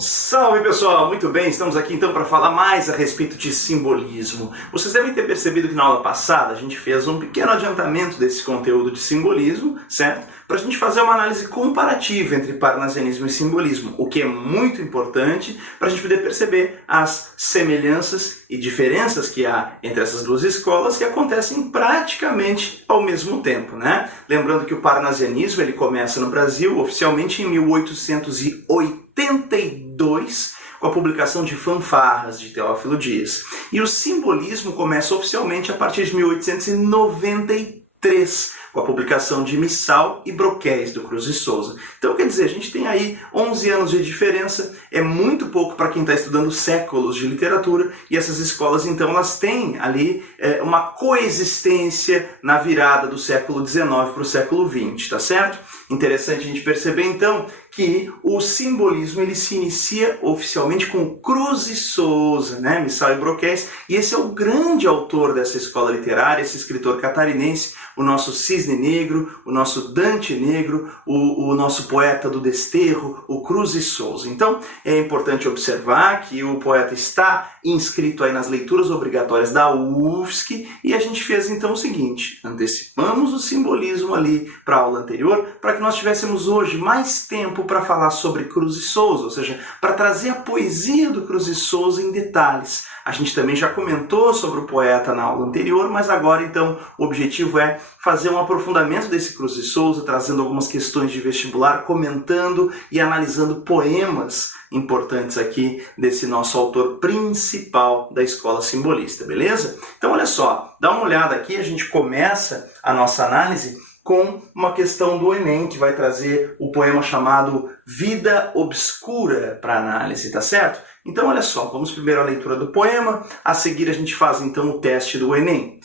Salve pessoal, muito bem, estamos aqui então para falar mais a respeito de simbolismo. Vocês devem ter percebido que na aula passada a gente fez um pequeno adiantamento desse conteúdo de simbolismo, certo? Para a gente fazer uma análise comparativa entre parnasianismo e simbolismo, o que é muito importante para a gente poder perceber as semelhanças e diferenças que há entre essas duas escolas que acontecem praticamente ao mesmo tempo, né? Lembrando que o parnasianismo ele começa no Brasil oficialmente em 1882, com a publicação de Fanfarras, de Teófilo Dias. E o simbolismo começa oficialmente a partir de 1893, com a publicação de Missal e Broquéis, do Cruz e Souza. Então, quer dizer, a gente tem aí 11 anos de diferença, é muito pouco para quem está estudando séculos de literatura, e essas escolas, então, elas têm ali uma coexistência na virada do século XIX para o século XX, tá certo? Interessante a gente perceber, então, que o simbolismo ele se inicia oficialmente com Cruz e Souza, né? Missal e Broquéis, e esse é o grande autor dessa escola literária, esse escritor catarinense, o nosso Cisne Negro, o nosso Dante Negro, o nosso poeta do Desterro, o Cruz e Souza. Então, é importante observar que o poeta está inscrito aí nas leituras obrigatórias da UFSC, e a gente fez então o seguinte, antecipamos o simbolismo ali para a aula anterior, para que nós tivéssemos hoje mais tempo para falar sobre Cruz e Souza, ou seja, para trazer a poesia do Cruz e Souza em detalhes. A gente também já comentou sobre o poeta na aula anterior, mas agora então o objetivo é fazer um aprofundamento desse Cruz e Souza, trazendo algumas questões de vestibular, comentando e analisando poemas importantes aqui desse nosso autor principal da escola simbolista, beleza? Então olha só, dá uma olhada aqui, a gente começa a nossa análise com uma questão do Enem, que vai trazer o poema chamado Vida Obscura para análise, tá certo? Então olha só, vamos primeiro à leitura do poema, a seguir a gente faz então o teste do Enem.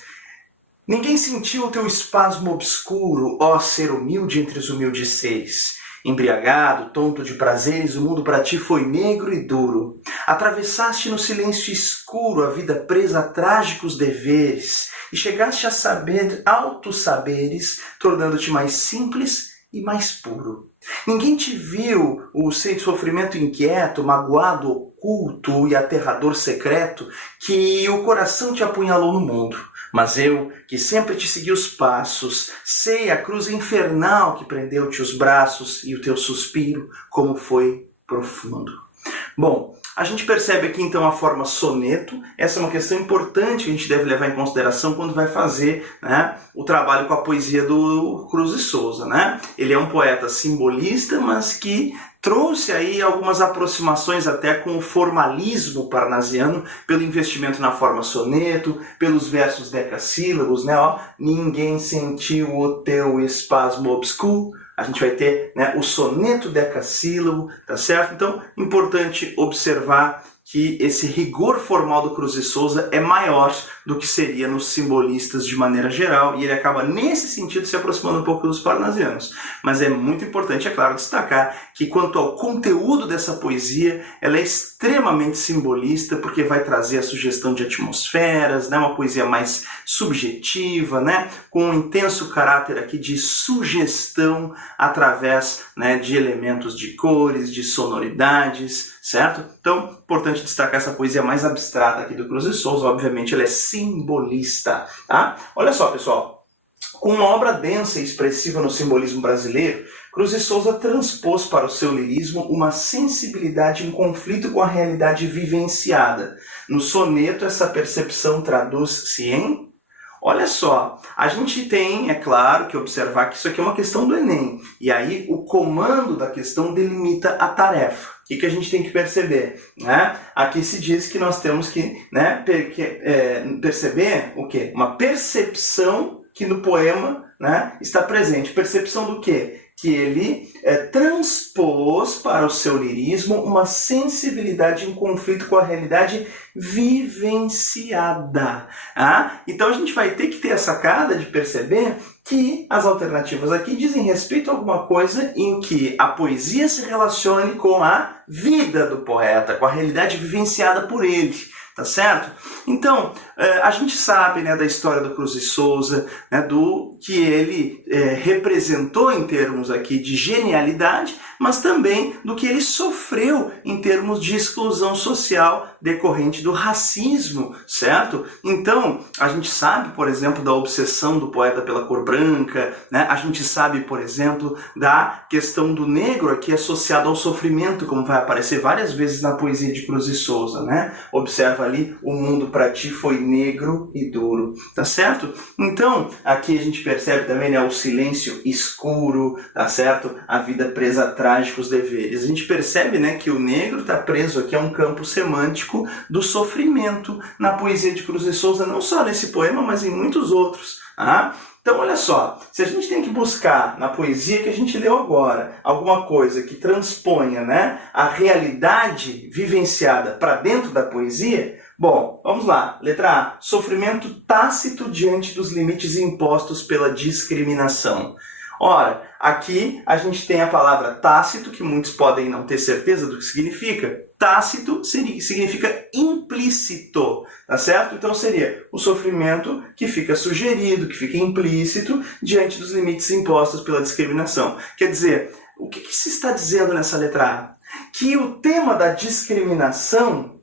Ninguém sentiu o teu espasmo obscuro, ó ser humilde entre os humildes seres. Embriagado, tonto de prazeres, o mundo para ti foi negro e duro. Atravessaste no silêncio escuro a vida presa a trágicos deveres e chegaste a saber altos saberes, tornando-te mais simples e mais puro. Ninguém te viu o sofrimento inquieto, magoado, oculto e aterrador secreto que o coração te apunhalou no mundo. Mas eu, que sempre te segui os passos, sei a cruz infernal que prendeu-te os braços e o teu suspiro, como foi profundo. Bom, a gente percebe aqui então a forma soneto. Essa é uma questão importante que a gente deve levar em consideração quando vai fazer, né, o trabalho com a poesia do Cruz e Souza, né? Ele é um poeta simbolista, mas que trouxe aí algumas aproximações até com o formalismo parnasiano, pelo investimento na forma soneto, pelos versos decassílabos, né? Ó, ninguém sentiu o teu espasmo obscuro. A gente vai ter, né, o soneto decassílabo, tá certo? Então, importante observar que esse rigor formal do Cruz e Souza é maior do que seria nos simbolistas de maneira geral, e ele acaba, nesse sentido, se aproximando um pouco dos parnasianos. Mas é muito importante, é claro, destacar que, quanto ao conteúdo dessa poesia, ela é extremamente simbolista, porque vai trazer a sugestão de atmosferas, né, uma poesia mais subjetiva, né, com um intenso caráter aqui de sugestão através, né, de elementos de cores, de sonoridades, certo? Então, importante destacar essa poesia mais abstrata aqui do Cruz e Souza, obviamente ela é simbolista, tá? Olha só, pessoal, com uma obra densa e expressiva no simbolismo brasileiro, Cruz e Souza transpôs para o seu lirismo uma sensibilidade em conflito com a realidade vivenciada. No soneto, essa percepção traduz-se em... Olha só, a gente tem, é claro, que observar que isso aqui é uma questão do Enem. E aí o comando da questão delimita a tarefa. O que a gente tem que perceber? Né? Aqui se diz que nós temos que, né, perceber o quê? Uma percepção que no poema, né, está presente. Percepção do quê? Que ele transpôs para o seu lirismo uma sensibilidade em conflito com a realidade vivenciada. Então a gente vai ter que ter a sacada de perceber que as alternativas aqui dizem respeito a alguma coisa em que a poesia se relacione com a vida do poeta, com a realidade vivenciada por ele. tá certo? Então, a gente sabe, né, da história do Cruz de Souza, né, do que ele representou em termos aqui de genialidade, mas também do que ele sofreu em termos de exclusão social decorrente do racismo, certo? Então, a gente sabe, por exemplo, da obsessão do poeta pela cor branca, né? A gente sabe, por exemplo, da questão do negro aqui associado ao sofrimento, como vai aparecer várias vezes na poesia de Cruz de Souza, né? Observa ali, o mundo para ti foi negro e duro, tá certo? Então, aqui a gente percebe também, né, o silêncio escuro, tá certo? A vida presa a trágicos deveres. A gente percebe, né, que o negro está preso aqui a um campo semântico do sofrimento na poesia de Cruz de Souza, não só nesse poema, mas em muitos outros. Tá? Então, olha só, se a gente tem que buscar na poesia que a gente leu agora alguma coisa que transponha, né, a realidade vivenciada para dentro da poesia, bom, vamos lá. Letra A. Sofrimento tácito diante dos limites impostos pela discriminação. Ora, aqui a gente tem a palavra tácito, que muitos podem não ter certeza do que significa. Tácito significa implícito, tá certo? Então seria o sofrimento que fica sugerido, que fica implícito diante dos limites impostos pela discriminação. Quer dizer, o que se está dizendo nessa letra A? Que o tema da discriminação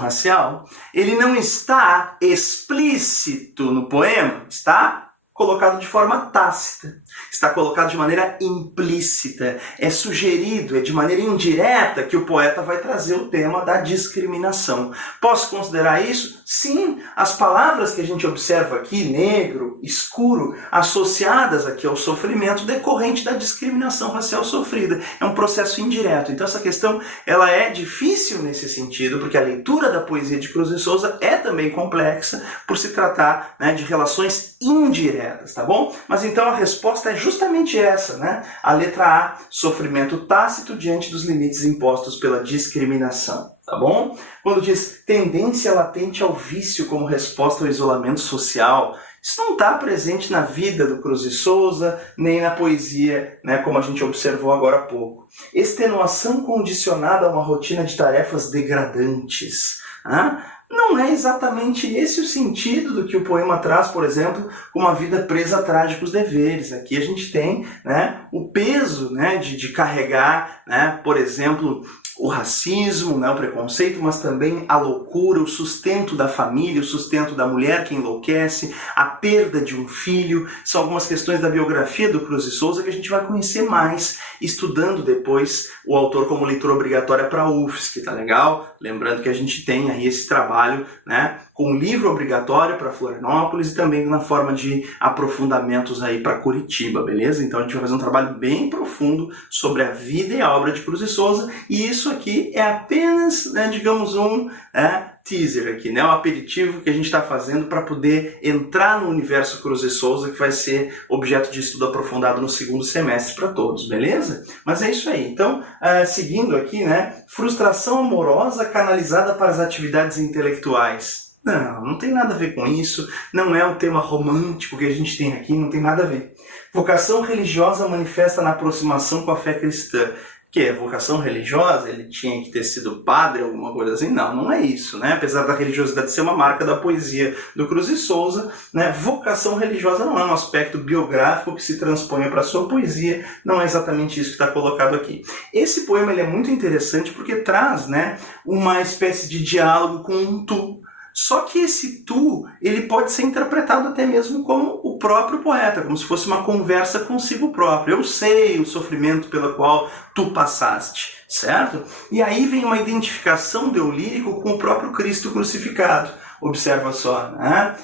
racial, ele não está explícito no poema, está colocado de forma tácita, está colocado de maneira implícita, é sugerido, é de maneira indireta que o poeta vai trazer o tema da discriminação. Posso considerar isso? Sim, as palavras que a gente observa aqui, negro, escuro, associadas aqui ao sofrimento decorrente da discriminação racial sofrida. É um processo indireto. Então essa questão ela é difícil nesse sentido, porque a leitura da poesia de Cruz de Souza é também complexa por se tratar, né, de relações indiretas, tá bom? Mas então a resposta é justamente essa, né? A letra A, sofrimento tácito diante dos limites impostos pela discriminação, tá bom? Quando diz tendência latente ao vício como resposta ao isolamento social, isso não está presente na vida do Cruz de Souza, nem na poesia, né, como a gente observou agora há pouco. Extenuação condicionada a uma rotina de tarefas degradantes. Não é exatamente esse o sentido do que o poema traz, por exemplo, com uma vida presa a trágicos deveres. Aqui a gente tem, né, o peso, né, de carregar, né, por exemplo, o racismo, né, o preconceito, mas também a loucura, o sustento da família, o sustento da mulher que enlouquece, a perda de um filho. São algumas questões da biografia do Cruz de Souza que a gente vai conhecer mais estudando depois o autor como leitura obrigatória para a UFSC, tá legal? Lembrando que a gente tem aí esse trabalho, né, com livro obrigatório para Florianópolis e também na forma de aprofundamentos aí para Curitiba, beleza? Então a gente vai fazer um trabalho bem profundo sobre a vida e a obra de Cruz de Souza, e isso aqui é apenas, né, digamos, um teaser aqui, né, um aperitivo que a gente está fazendo para poder entrar no universo Cruz de Souza, que vai ser objeto de estudo aprofundado no segundo semestre para todos, beleza? Mas é isso aí. Então, seguindo aqui, né, frustração amorosa canalizada para as atividades intelectuais. Não tem nada a ver com isso, não é um tema romântico que a gente tem aqui, não tem nada a ver. Vocação religiosa manifesta na aproximação com a fé cristã. Que a vocação religiosa, ele tinha que ter sido padre, alguma coisa assim? Não é isso, né? Apesar da religiosidade ser uma marca da poesia do Cruz de Souza, né? Vocação religiosa não é um aspecto biográfico que se transponha para a sua poesia, não é exatamente isso que está colocado aqui. Esse poema ele é muito interessante porque traz, né, uma espécie de diálogo com um tu. Só que esse tu, ele pode ser interpretado até mesmo como o próprio poeta, como se fosse uma conversa consigo próprio. Eu sei o sofrimento pelo qual tu passaste, certo? E aí vem uma identificação do eu lírico com o próprio Cristo crucificado. Observa só, né?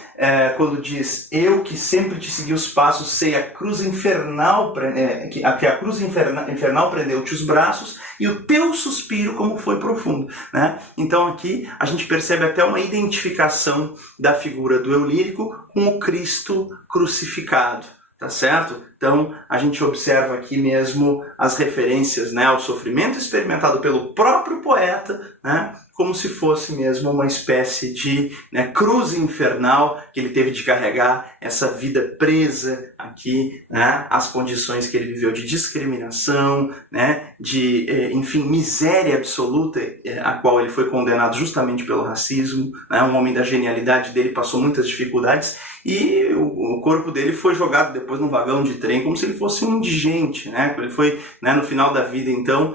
Quando diz, eu que sempre te segui os passos, sei a cruz infernal, que a cruz infernal prendeu-te os braços e o teu suspiro como foi profundo, né? Então aqui a gente percebe até uma identificação da figura do eu lírico com o Cristo crucificado. tá certo? Então, a gente observa aqui mesmo as referências, né, ao sofrimento experimentado pelo próprio poeta, né, como se fosse mesmo uma espécie de, né, cruz infernal que ele teve de carregar, essa vida presa aqui, né, às condições que ele viveu de discriminação, né, de, enfim, miséria absoluta, a qual ele foi condenado justamente pelo racismo, né, um homem da genialidade dele passou muitas dificuldades, e o corpo dele foi jogado depois num vagão de trem como se ele fosse um indigente, né? Ele foi, né, no final da vida, então,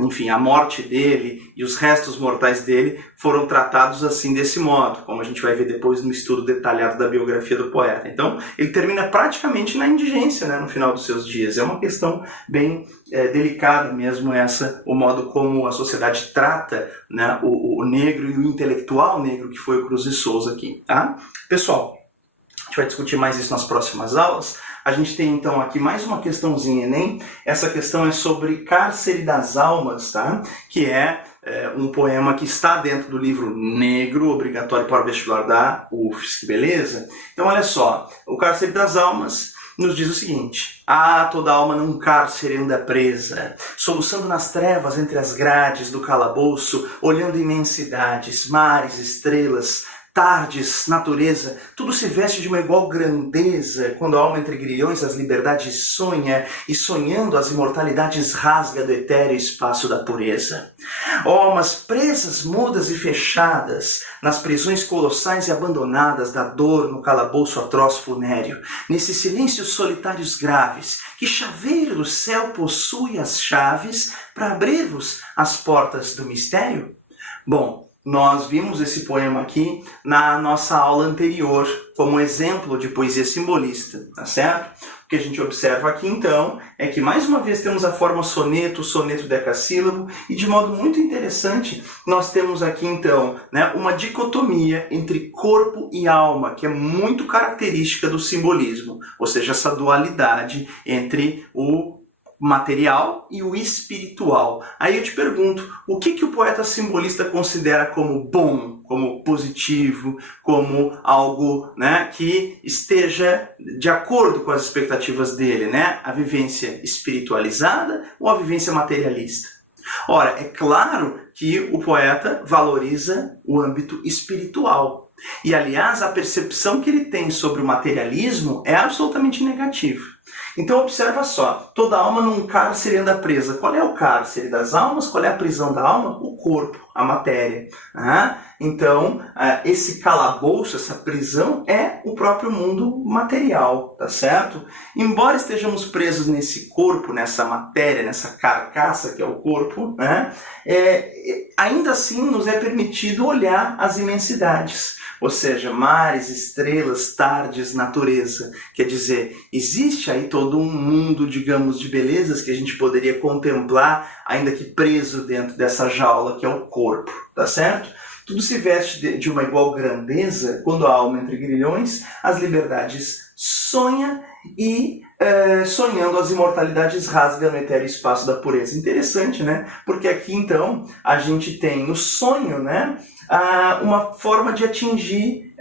enfim, a morte dele e os restos mortais dele foram tratados assim, desse modo, como a gente vai ver depois no estudo detalhado da biografia do poeta. Então, ele termina praticamente na indigência, né, no final dos seus dias. É uma questão bem delicada mesmo essa, o modo como a sociedade trata, né, o negro e o intelectual negro que foi o Cruz de Souza aqui, tá? Pessoal, a gente vai discutir mais isso nas próximas aulas. A gente tem então aqui mais uma questãozinha Enem. Essa questão é sobre Cárcere das Almas, tá? Que é um poema que está dentro do livro Negro, obrigatório para o vestibular da UFSC, beleza? Então olha só, o Cárcere das Almas nos diz o seguinte: ah, toda alma num cárcere anda presa, soluçando nas trevas entre as grades do calabouço, olhando imensidades, mares, estrelas, tardes, natureza, tudo se veste de uma igual grandeza, quando a alma entre grilhões as liberdades sonha, e sonhando as imortalidades rasga do etéreo espaço da pureza. Almas presas, mudas e fechadas, nas prisões colossais e abandonadas da dor no calabouço atroz funéreo, nesses silêncios solitários graves, que chaveiro do céu possui as chaves para abrir-vos as portas do mistério? Bom, nós vimos esse poema aqui na nossa aula anterior, como exemplo de poesia simbolista, tá certo? O que a gente observa aqui, então, é que, mais uma vez, temos a forma soneto, soneto decassílabo, e de modo muito interessante, nós temos aqui, então, né, uma dicotomia entre corpo e alma, que é muito característica do simbolismo, ou seja, essa dualidade entre o material e o espiritual. Aí eu te pergunto, o que o poeta simbolista considera como bom, como positivo, como algo, né, que esteja de acordo com as expectativas dele, né? A vivência espiritualizada ou a vivência materialista? Ora, é claro que o poeta valoriza o âmbito espiritual. E, aliás, a percepção que ele tem sobre o materialismo é absolutamente negativa. Então observa só, toda alma num cárcere anda presa. Qual é o cárcere das almas? Qual é a prisão da alma? O corpo, a matéria. Então, esse calabouço, essa prisão é o próprio mundo material, tá certo? Embora estejamos presos nesse corpo, nessa matéria, nessa carcaça que é o corpo, né? Ainda assim nos é permitido olhar as imensidades. Ou seja, mares, estrelas, tardes, natureza. Quer dizer, existe aí todo um mundo, digamos, de belezas que a gente poderia contemplar, ainda que preso dentro dessa jaula que é o corpo, tá certo? Tudo se veste de uma igual grandeza, quando a alma entre grilhões, as liberdades sonha e, sonhando as imortalidades, rasga no etéreo espaço da pureza. Interessante, né? Porque aqui, então, a gente tem no sonho, né, uma forma de atingir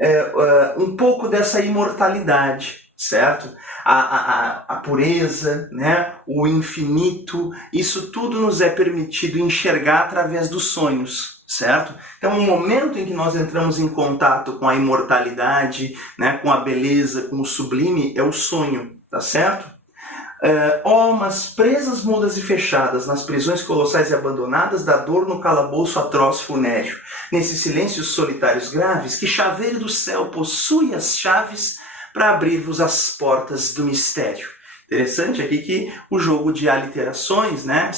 um pouco dessa imortalidade, certo? A pureza, né, o infinito, isso tudo nos é permitido enxergar através dos sonhos. Certo? Então, o momento em que nós entramos em contato com a imortalidade, né, com a beleza, com o sublime, é o sonho, tá certo? Almas presas, mudas e fechadas, nas prisões colossais e abandonadas da dor no calabouço atroz funéreo, nesses silêncios solitários graves, que chaveiro do céu possui as chaves para abrir-vos as portas do mistério. Interessante aqui que o jogo de aliterações, né,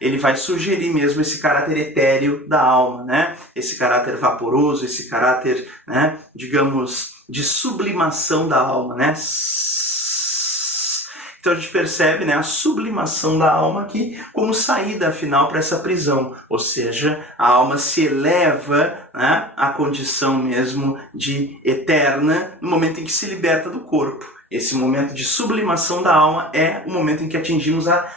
ele vai sugerir mesmo esse caráter etéreo da alma, né? Esse caráter vaporoso, esse caráter, né, digamos, de sublimação da alma, né? Então a gente percebe, né, a sublimação da alma aqui como saída final para essa prisão, ou seja, a alma se eleva, né, à condição mesmo de eterna no momento em que se liberta do corpo. Esse momento de sublimação da alma é o momento em que atingimos a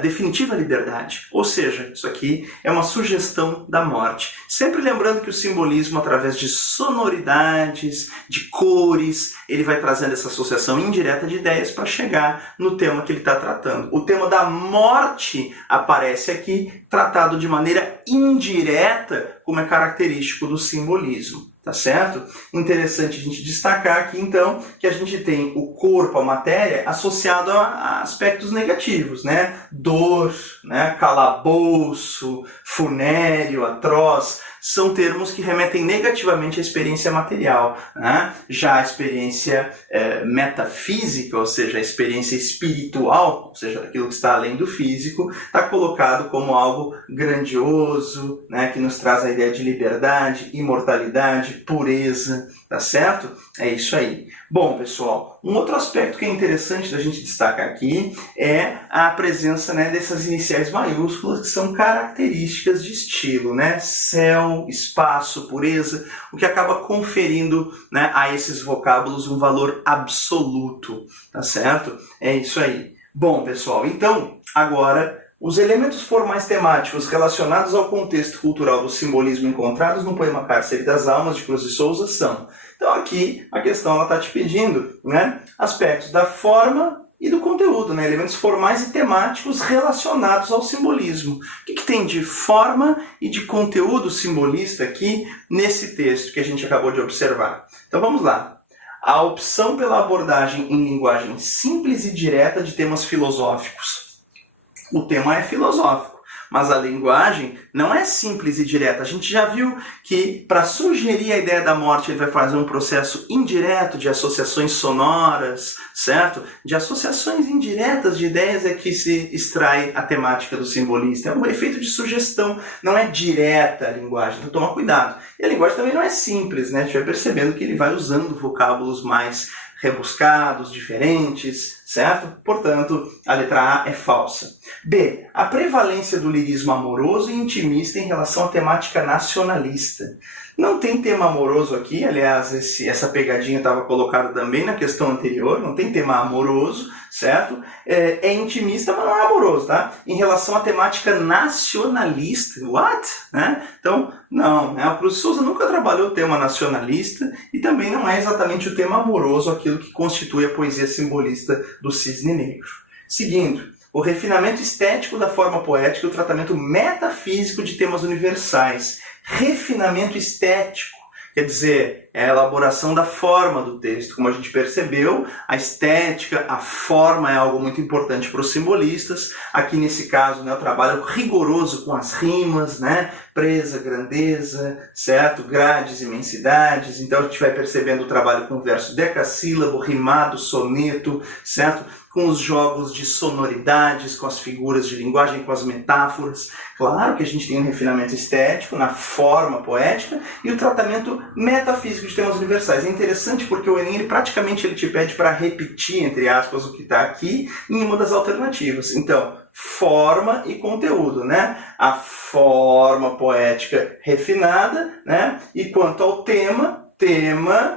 definitiva liberdade. Ou seja, isso aqui é uma sugestão da morte. Sempre lembrando que o simbolismo, através de sonoridades, de cores, ele vai trazendo essa associação indireta de ideias para chegar no tema que ele está tratando. O tema da morte aparece aqui, tratado de maneira indireta, como é característico do simbolismo. Tá certo? Interessante a gente destacar aqui, então, que a gente tem o corpo, a matéria, associado a aspectos negativos, né? Dor, né? Calabouço, funéreo, atroz, são termos que remetem negativamente à experiência material, né? Já a experiência metafísica, ou seja, a experiência espiritual, ou seja, aquilo que está além do físico, está colocado como algo grandioso, né? Que nos traz a ideia de liberdade, imortalidade, pureza, tá certo? É isso aí. Bom, pessoal, um outro aspecto que é interessante da gente destacar aqui é a presença, né, dessas iniciais maiúsculas que são características de estilo, né? Céu, espaço, pureza, o que acaba conferindo, né, a esses vocábulos um valor absoluto, tá certo? É isso aí. Bom, pessoal, então, agora, os elementos formais temáticos relacionados ao contexto cultural do simbolismo encontrados no poema Cárcere das Almas, de Cruz de Souza, são... Então aqui a questão está te pedindo, né, aspectos da forma e do conteúdo, né, elementos formais e temáticos relacionados ao simbolismo. O que tem de forma e de conteúdo simbolista aqui nesse texto que a gente acabou de observar? Então vamos lá. A opção pela abordagem em linguagem simples e direta de temas filosóficos. O tema é filosófico, mas a linguagem não é simples e direta. A gente já viu que, para sugerir a ideia da morte, ele vai fazer um processo indireto de associações sonoras, certo? De associações indiretas de ideias é que se extrai a temática do simbolista. É um efeito de sugestão, não é direta a linguagem, então toma cuidado. E a linguagem também não é simples, né? A gente vai percebendo que ele vai usando vocábulos mais rebuscados, diferentes, certo? Portanto, a letra A é falsa. B. A prevalência do lirismo amoroso e intimista em relação à temática nacionalista. Não tem tema amoroso aqui, aliás, essa pegadinha estava colocada também na questão anterior, não tem tema amoroso, certo? É intimista, mas não é amoroso, tá? Em relação à temática nacionalista, what? Né? Então, não, né? O Cruz de Souza nunca trabalhou o tema nacionalista e também não é exatamente o tema amoroso aquilo que constitui a poesia simbolista do Cisne Negro. Seguindo, o refinamento estético da forma poética e o tratamento metafísico de temas universais. Refinamento estético, quer dizer, é a elaboração da forma do texto. Como a gente percebeu, a estética, a forma é algo muito importante para os simbolistas. Aqui nesse caso, né, o trabalho rigoroso com as rimas, né, presa, grandeza, certo? Grades, imensidades. Então a gente vai percebendo o trabalho com verso decassílabo, rimado, soneto, certo? Com os jogos de sonoridades, com as figuras de linguagem, com as metáforas. Claro que a gente tem um refinamento estético na forma poética e o tratamento metafísico de temas universais. É interessante porque o Enem praticamente te pede para repetir, entre aspas, o que está aqui em uma das alternativas. Então, forma e conteúdo, né? A forma poética refinada, né? E quanto ao tema,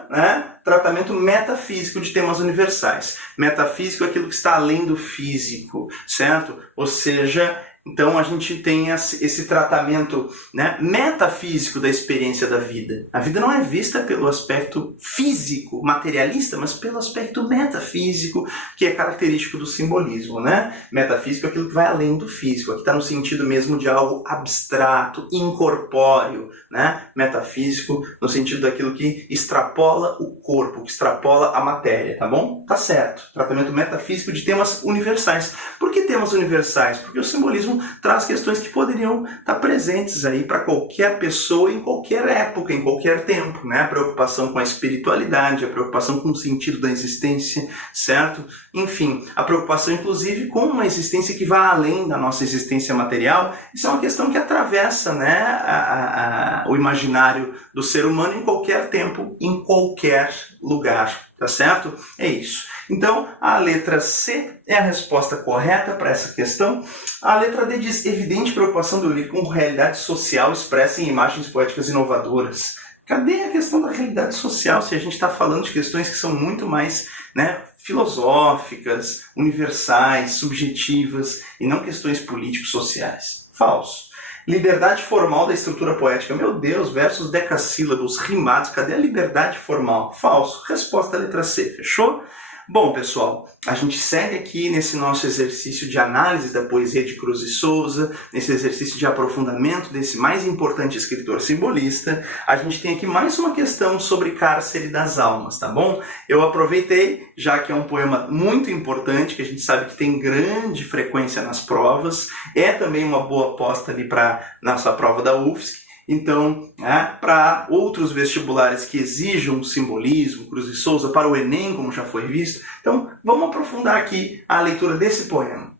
né? Tratamento metafísico de temas universais. Metafísico é aquilo que está além do físico, certo? Ou seja, então a gente tem esse tratamento, né, metafísico da experiência da vida. A vida não é vista pelo aspecto físico, materialista, mas pelo aspecto metafísico, que é característico do simbolismo, né? Metafísico é aquilo que vai além do físico. Aqui está no sentido mesmo de algo abstrato, incorpóreo, né? Metafísico no sentido daquilo que extrapola o corpo, que extrapola a matéria, tá bom? Tá certo. Tratamento metafísico de temas universais. Por que temas universais? Porque o simbolismo traz questões que poderiam estar presentes aí para qualquer pessoa em qualquer época, em qualquer tempo, né? A preocupação com a espiritualidade, a preocupação com o sentido da existência, certo? Enfim, a preocupação inclusive com uma existência que vai além da nossa existência material. Isso é uma questão que atravessa, né, o imaginário do ser humano em qualquer tempo, em qualquer lugar, tá certo? É isso. Então, a letra C é a resposta correta para essa questão. A letra D diz: evidente preocupação do lírico com realidade social expressa em imagens poéticas inovadoras. Cadê a questão da realidade social se a gente está falando de questões que são muito mais né, filosóficas, universais, subjetivas e não questões político-sociais. Falso. Liberdade formal da estrutura poética. Meu Deus, versos decassílabos, rimados. Cadê a liberdade formal? Falso. Resposta letra C. Fechou? Bom, pessoal, a gente segue aqui nesse nosso exercício de análise da poesia de Cruz e Souza, nesse exercício de aprofundamento desse mais importante escritor simbolista. A gente tem aqui mais uma questão sobre Cárcere das Almas, tá bom? Eu aproveitei, já que é um poema muito importante, que a gente sabe que tem grande frequência nas provas, é também uma boa aposta ali para nossa prova da UFSC. Então, para outros vestibulares que exijam simbolismo, Cruz e Souza, para o Enem, como já foi visto, então vamos aprofundar aqui a leitura desse poema.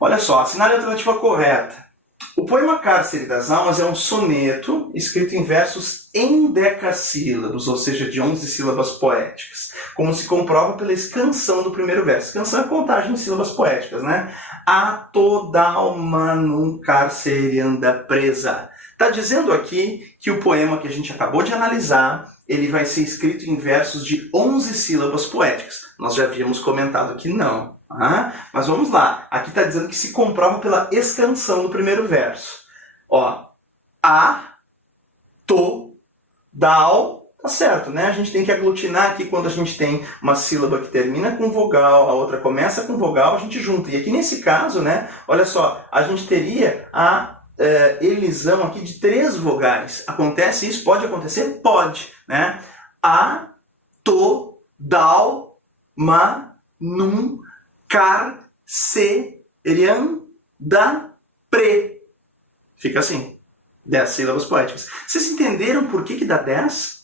Olha só, assinale a alternativa correta. O poema Cárcere das Almas é um soneto escrito em versos endecassílabos, ou seja, de 11 sílabas poéticas, como se comprova pela escansão do primeiro verso. Escansão é contagem de sílabas poéticas, né? A toda alma num cárcere anda presa. Está dizendo aqui que o poema que a gente acabou de analisar, ele vai ser escrito em versos de 11 sílabas poéticas. Nós já havíamos comentado que não. Mas vamos lá. Aqui está dizendo que se comprova pela escansão do primeiro verso. Ó, a, to, dal, tá certo, né? A gente tem que aglutinar aqui quando a gente tem uma sílaba que termina com vogal, a outra começa com vogal, a gente junta. E aqui nesse caso, né? Olha só, a gente teria a elisão aqui de 3 vogais. Acontece isso? Pode acontecer? Pode, né? A, to, dal, ma, num, car, se, rian, da, pre. Fica assim. 10 sílabas poéticas. Vocês entenderam por que dá 10?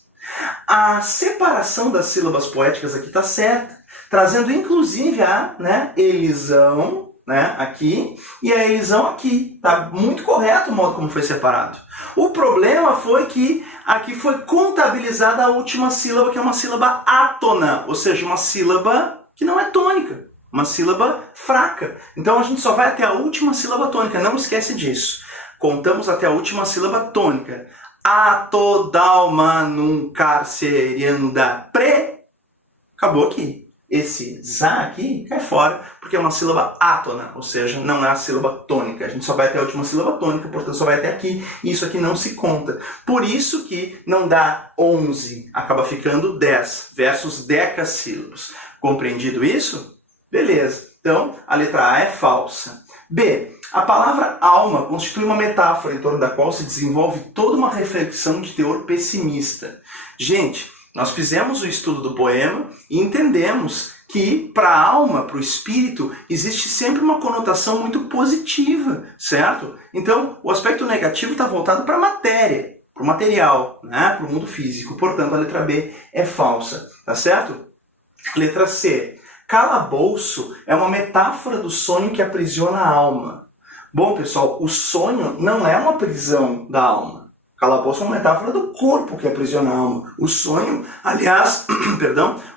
A separação das sílabas poéticas aqui está certa, trazendo inclusive a elisão, aqui, e a elisão aqui. Tá muito correto o modo como foi separado. O problema foi que aqui foi contabilizada a última sílaba, que é uma sílaba átona, ou seja, uma sílaba que não é tônica, uma sílaba fraca. Então a gente só vai até a última sílaba tônica, não esquece disso. Contamos até a última sílaba tônica. A toda alma num cárcere anda pre. Acabou aqui. Esse za aqui cai fora, porque é uma sílaba átona, ou seja, não é a sílaba tônica. A gente só vai até a última sílaba tônica, portanto só vai até aqui, e isso aqui não se conta. Por isso que não dá 11, acaba ficando 10, versos decassílabos. Compreendido isso? Beleza. Então, a letra A é falsa. B. A palavra alma constitui uma metáfora em torno da qual se desenvolve toda uma reflexão de teor pessimista. Gente, nós fizemos o estudo do poema e entendemos que para a alma, para o espírito, existe sempre uma conotação muito positiva, certo? Então, o aspecto negativo está voltado para a matéria, para o material, para o mundo físico. Portanto, a letra B é falsa, tá certo? Letra C. Calabouço é uma metáfora do sonho que aprisiona a alma. Bom, pessoal, o sonho não é uma prisão da alma. Calabouço é uma metáfora do corpo que aprisiona a alma. O sonho, aliás,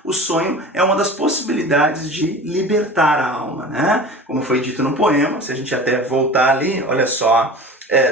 o sonho é uma das possibilidades de libertar a alma, né? Como foi dito no poema, se a gente até voltar ali, olha só,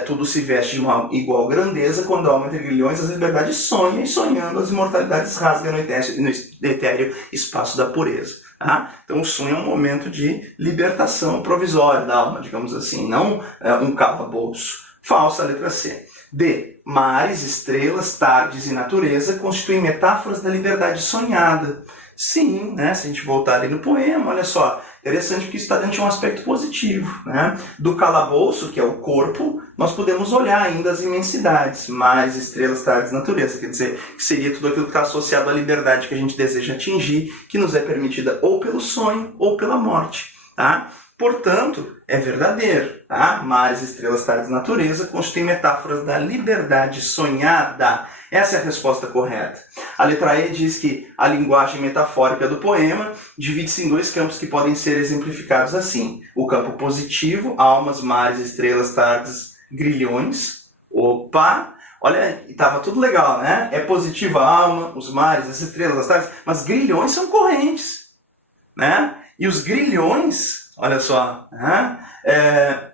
tudo se veste de uma igual grandeza, quando a alma entre grilhões as liberdades sonha, e sonhando as imortalidades rasgam no etéreo espaço da pureza. Tá? Então o sonho é um momento de libertação provisória da alma, digamos assim, não um calabouço. Falsa, letra C. D. Mares, estrelas, tardes e natureza constituem metáforas da liberdade sonhada. Sim, né? Se a gente voltar ali no poema, olha só, interessante que isso está dentro de um aspecto positivo, né? Do calabouço, que é o corpo, nós podemos olhar ainda as imensidades, mares, estrelas, tardes, natureza, quer dizer, que seria tudo aquilo que está associado à liberdade que a gente deseja atingir, que nos é permitida ou pelo sonho ou pela morte, tá? Portanto, é verdadeiro, tá? Mares, estrelas, tardes, natureza constituem metáforas da liberdade sonhada. Essa é a resposta correta. A letra E diz que a linguagem metafórica do poema divide-se em 2 campos que podem ser exemplificados assim. O campo positivo, almas, mares, estrelas, tardes, grilhões. Opa! Olha, estava tudo legal, né? É positiva a alma, os mares, as estrelas, as tardes, mas grilhões são correntes, né? E os grilhões, olha só,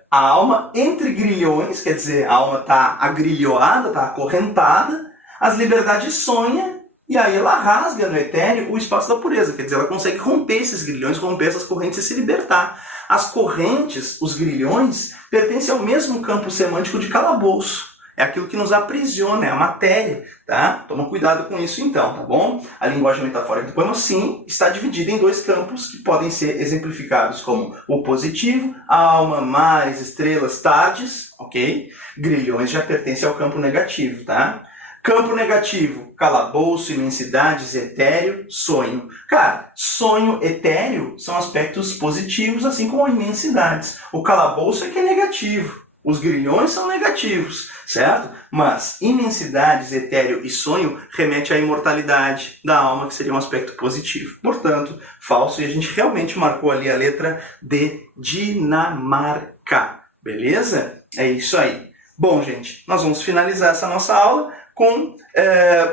a alma entre grilhões, quer dizer, a alma está agrilhoada, está acorrentada, as liberdades sonha e aí ela rasga no etéreo o espaço da pureza, quer dizer, ela consegue romper esses grilhões, romper essas correntes e se libertar. As correntes, os grilhões, pertencem ao mesmo campo semântico de calabouço. É aquilo que nos aprisiona, é a matéria, tá? Toma cuidado com isso então, tá bom? A linguagem metafórica do poema, sim, está dividida em dois campos que podem ser exemplificados como o positivo, alma, mares, estrelas, tardes, ok? Grilhões já pertencem ao campo negativo, tá? Campo negativo, calabouço, imensidades, etéreo, sonho. Cara, sonho, etéreo são aspectos positivos, assim como imensidades. O calabouço é que é negativo. Os grilhões são negativos, certo? Mas imensidades, etéreo e sonho remete à imortalidade da alma, que seria um aspecto positivo. Portanto, falso, e a gente realmente marcou ali a letra D, Dinamarca. Beleza? É isso aí. Bom, gente, nós vamos finalizar essa nossa aula com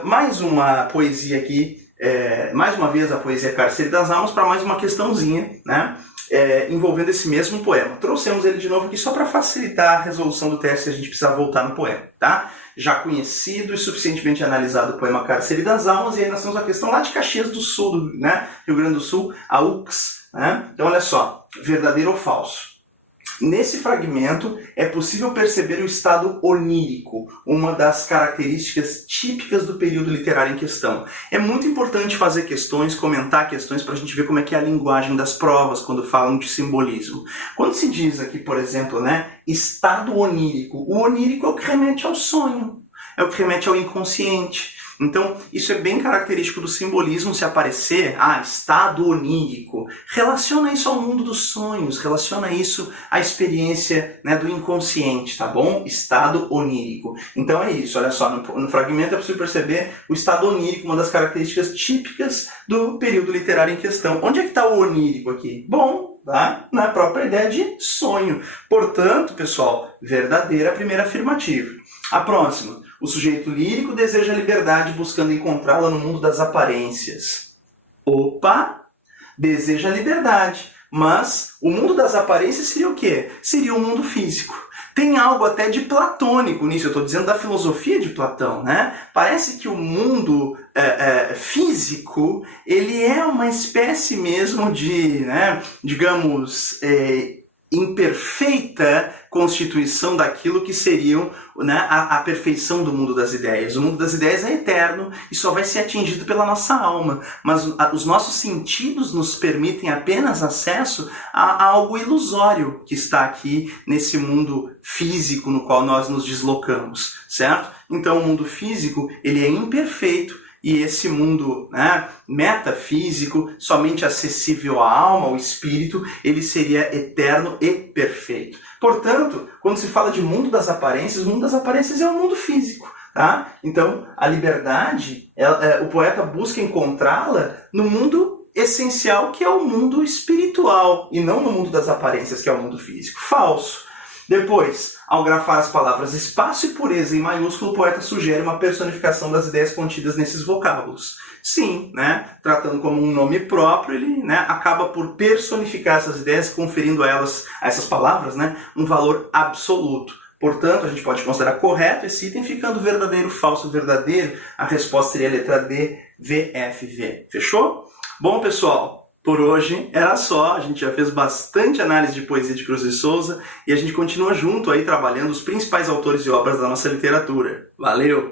mais uma poesia aqui, mais uma vez a poesia Cárcere das Almas, para mais uma questãozinha, né? Envolvendo esse mesmo poema. Trouxemos ele de novo aqui só para facilitar a resolução do teste, se a gente precisar voltar no poema, tá? Já conhecido e suficientemente analisado o poema Cárcere das Almas, e aí nós temos uma questão lá de Caxias do Sul, né? Rio Grande do Sul, a UX, né? Então olha só, verdadeiro ou falso? Nesse fragmento é possível perceber o estado onírico, uma das características típicas do período literário em questão. É muito importante fazer questões, comentar questões, para a gente ver como é que é a linguagem das provas quando falam de simbolismo. Quando se diz aqui, por exemplo, né, estado onírico, o onírico é o que remete ao sonho, é o que remete ao inconsciente. Então, isso é bem característico do simbolismo, se aparecer, estado onírico, relaciona isso ao mundo dos sonhos, relaciona isso à experiência, né, do inconsciente, tá bom? Estado onírico. Então é isso, olha só, no fragmento é possível perceber o estado onírico, uma das características típicas do período literário em questão. Onde é que está o onírico aqui? Bom, tá? Na própria ideia de sonho. Portanto, pessoal, verdadeira a primeira afirmativa. A próxima. O sujeito lírico deseja a liberdade buscando encontrá-la no mundo das aparências. Opa! Deseja a liberdade. Mas o mundo das aparências seria o quê? Seria o mundo físico. Tem algo até de platônico nisso, eu estou dizendo da filosofia de Platão, né? Parece que o mundo físico, ele é uma espécie mesmo de, né, digamos, imperfeita constituição daquilo que seriam, né, a perfeição do mundo das ideias. O mundo das ideias é eterno e só vai ser atingido pela nossa alma, mas os nossos sentidos nos permitem apenas acesso a algo ilusório que está aqui nesse mundo físico no qual nós nos deslocamos, certo? Então o mundo físico, ele é imperfeito, e esse mundo, né, metafísico, somente acessível à alma, ao espírito, ele seria eterno e perfeito. Portanto, quando se fala de mundo das aparências, o mundo das aparências é o mundo físico. Tá? Então, a liberdade, o poeta busca encontrá-la no mundo essencial, que é o mundo espiritual, e não no mundo das aparências, que é o mundo físico. Falso. Depois, ao grafar as palavras espaço e pureza em maiúsculo, o poeta sugere uma personificação das ideias contidas nesses vocábulos. Sim, né, tratando como um nome próprio, ele, né, acaba por personificar essas ideias, conferindo a essas palavras, né, um valor absoluto. Portanto, a gente pode considerar correto esse item, ficando verdadeiro, falso, verdadeiro. A resposta seria a letra D, VFV. Fechou? Bom, pessoal, por hoje era só, a gente já fez bastante análise de poesia de Cruz de Souza e a gente continua junto aí trabalhando os principais autores e obras da nossa literatura. Valeu!